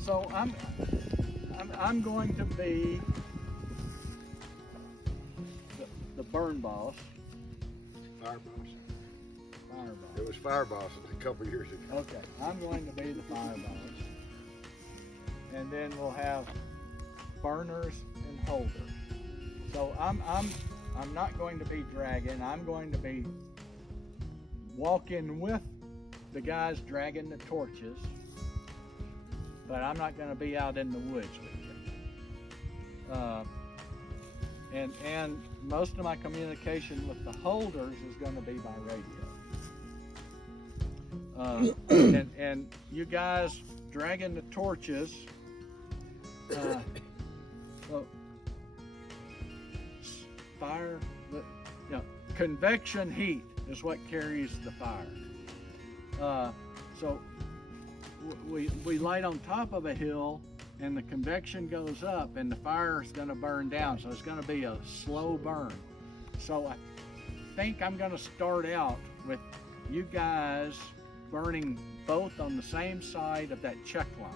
So I'm going to be the burn boss. Fire boss. Fire boss. It was fire boss a couple years ago. Okay, I'm going to be the fire boss. And then we'll have burners and holders. So I'm not going to be dragging. I'm going to be walking with the guys dragging the torches, but I'm not going to be out in the woods with you. And most of my communication with the holders is going to be by radio. And you guys dragging the torches. Well, fire, convection heat is what carries the fire. So we light on top of a hill, and the convection goes up, and the fire is going to burn down. So it's going to be a slow burn. So I think I'm going to start out with you guys burning both on the same side of that check line.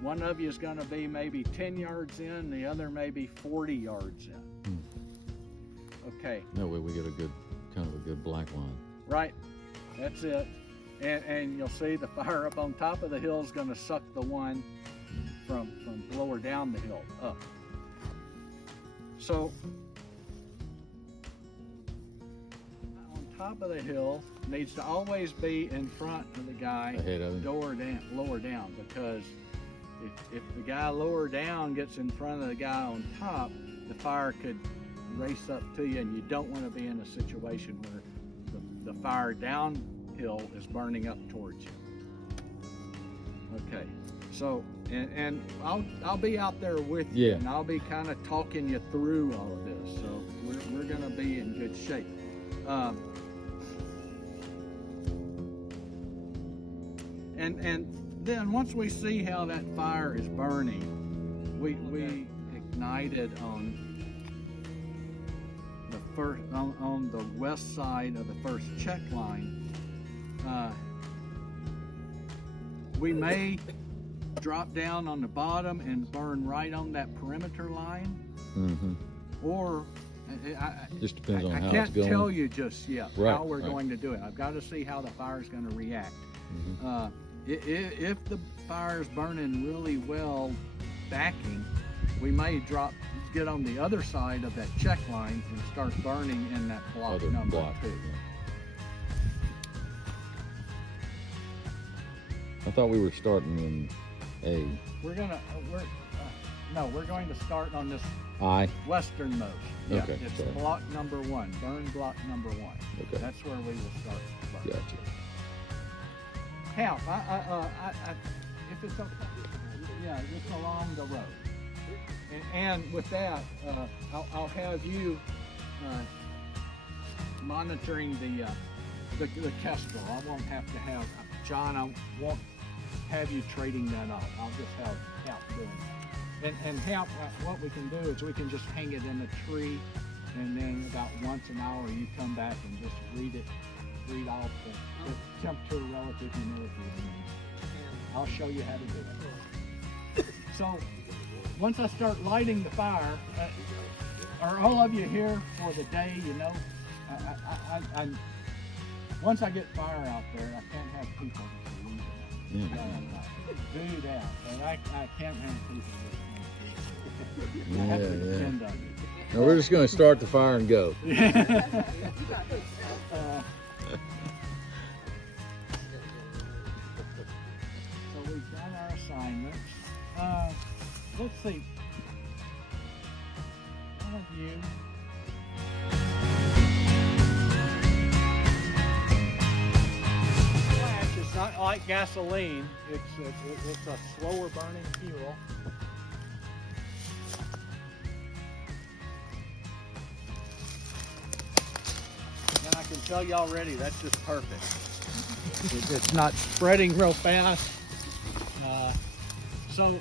One of you is going to be maybe 10 yards in, the other maybe 40 yards in. Okay. That way we get a good, kind of a good black line. Right, that's it. And you'll see the fire up on top of the hill is going to suck the one from lower down the hill up. So on top of the hill needs to always be in front of the guy Ahead of him. lower down, because if the guy lower down gets in front of the guy on top, the fire could race up to you, and you don't want to be in a situation where the fire downhill is burning up towards you. Okay, so and I'll be out there with you, Yeah. and I'll be kind of talking you through all of this. So we're going to be in good shape. And then once we see how that fire is burning, we ignite it on the first on the west side of the first check line. We may drop down on the bottom and burn right on that perimeter line, or Just depends on how I it's can't going. tell you just yet Right, how we're right. going to do it. I've got to see how the fire is going to react. If the fire is burning really well backing, we may get on the other side of that check line and start burning in that block Other number block, 2. yeah. I thought we were starting in A. We're going to start on this I. westernmost. Yeah, Okay, it's sorry. block number 1, burn block number 1. Okay. That's where we will start. Burn. Gotcha. Hal, if it's okay, yeah, just along the road. And with that, I'll have you monitoring the kestrel. I won't have to have John. I won't have you trading that off. I'll just have Hal doing that. And Hal, what we can do is we can just hang it in a tree, and then about once an hour you come back and just read off the temperature, relative humidity. I'll show you how to do it. So once I start lighting the fire, are all of you here for the day? You know, once I get fire out there, I can't have people just leave it. Do that, but I can't have people just I have to depend on you. No, we're just going to start the fire and go. So we've done our assignments. Let's see. One of you. Flash is not like gasoline. It's a slower burning fuel. And I can tell you already, that's just perfect. It's not spreading real fast. So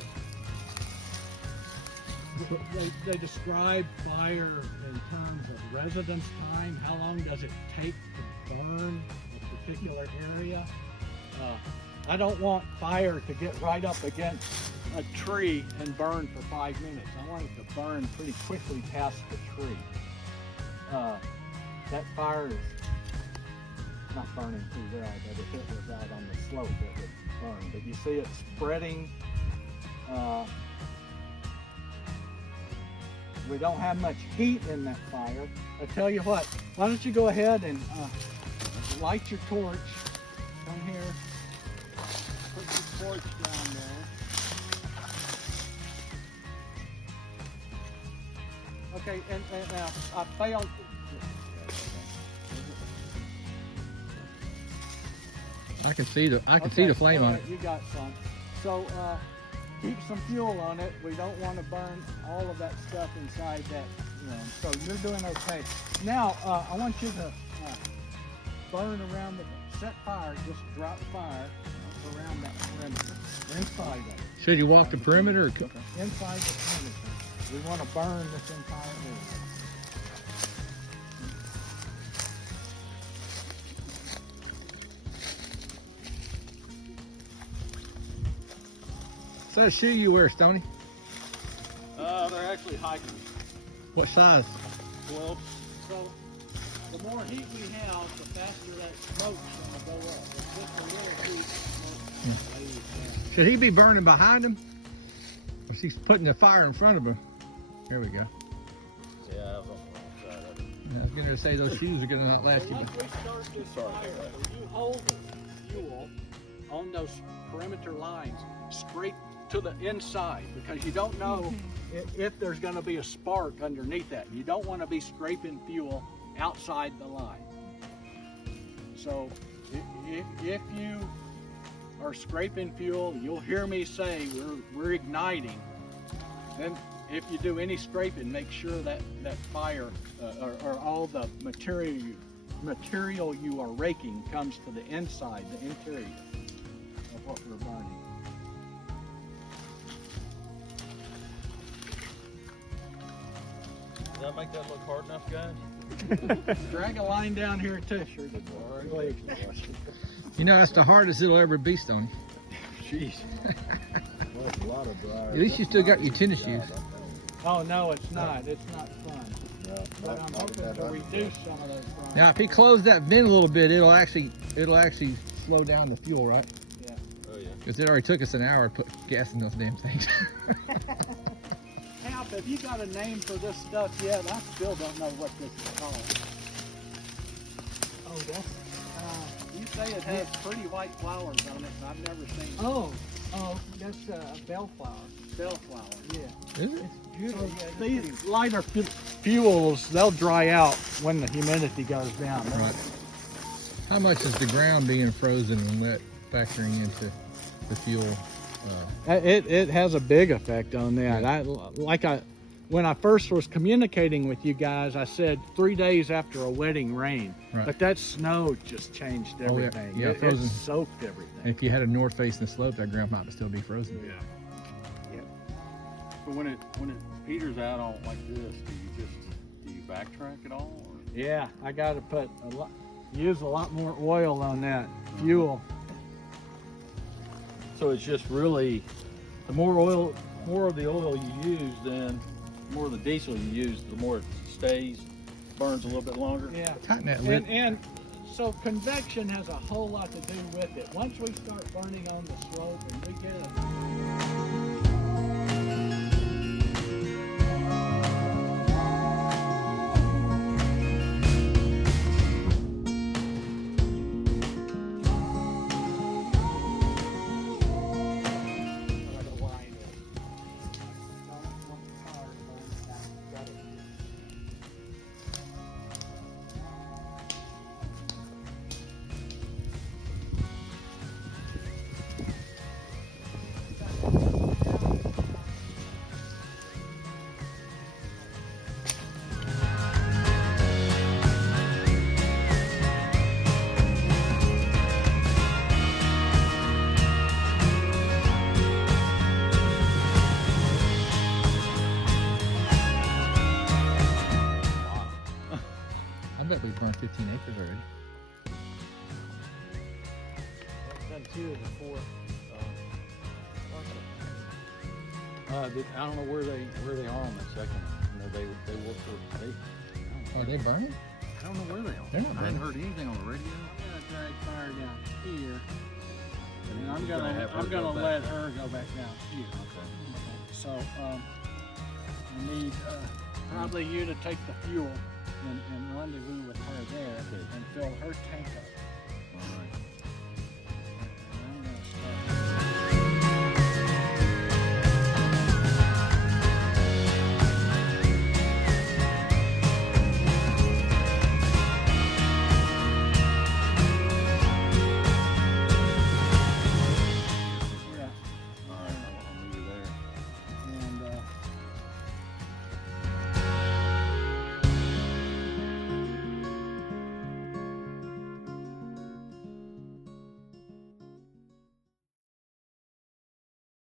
they describe fire in terms of residence time. How long does it take to burn at the particular area. I don't want fire to get right up against a tree and burn for 5 minutes. I want it to burn pretty quickly past the tree. That fire is not burning too well, but if it was out on the slope, it would burn. But you see it spreading. We don't have much heat in that fire. I tell you what, why don't you go ahead and light your torch. Come here. Put your torch down there. Okay, and now I failed. I can see the flame on it. You got some. So keep some fuel on it. We don't want to burn all of that stuff inside that. So you're doing okay. Now I want you to burn around the set fire. Just drop fire around that perimeter, inside of it. Should you walk the perimeter? Or Inside the perimeter. We want to burn this entire area. Is that a shoe you wear, Stoney? They're actually hikers. What size? 12. So the more heat we have, the faster that smoke's going to go up. It's just a little heat. Should he be burning behind him? Or is he putting the fire in front of him? Here we go. Yeah, I was on the wrong side of it. I was going to say those shoes are going to not last you. Once we start this fire, you hold the fuel on those perimeter lines straight to the inside, because you don't know if there's going to be a spark underneath that. You don't want to be scraping fuel outside the line. So if you are scraping fuel, you'll hear me say we're igniting. Then if you do any scraping, make sure that fire or all the material you are raking comes to the inside, the interior of what we're burning. Does that make that look hard enough, guys? Drag a line down here too. Sure. You know, that's the hardest it'll ever be, Stoney. Jeez. Well, it's a lot of dry. At least you still got your tennis shoes. Oh no, it's not. It's not fun. Yeah, But I'm hoping to reduce some of those burns. Now, if he closed that vent a little bit, it'll actually slow down the fuel, right? Yeah. Oh yeah. Because it already took us an hour to put gas in those damn things. Hap, have you got a name for this stuff yet? I still don't know what this is called. Oh, that's. You say it has pretty white flowers on it, and I've never seen it. Oh, that's bellflower. Bellflower, yeah. Is it? It's beautiful. So these lighter fuels, they'll dry out when the humidity goes down. Right. How much is the ground being frozen and wet factoring into the fuel? It has a big effect on that. When I first was communicating with you guys, I said 3 days after a wetting rain, Right. but that snow just changed Oh, yeah. everything. Yeah, it frozen. soaked everything. And if you had a north facing slope, that ground might still be frozen. Yeah. But when it peters out all like this, do you backtrack at all? Or? Yeah, I got to use a lot more oil on that fuel. So it's just really, the more of the oil you use, then the more of the diesel you use, the more it stays, burns a little bit longer. Yeah. Tighten that lid. And so convection has a whole lot to do with it. Once we start burning on the slope and we get it. I bet we burned 15 acres already. 2 of the 4. I don't know where they are on that second. You know, they work for Are they burning? I don't know where they are. They're not I hadn't burning. heard anything on the radio. I'm gonna drag Fire down here, and You're I'm have her I'm go gonna back. let her go back down here. Okay. So I need probably you to take the fuel and rendezvous with her there and fill her tank up. All right.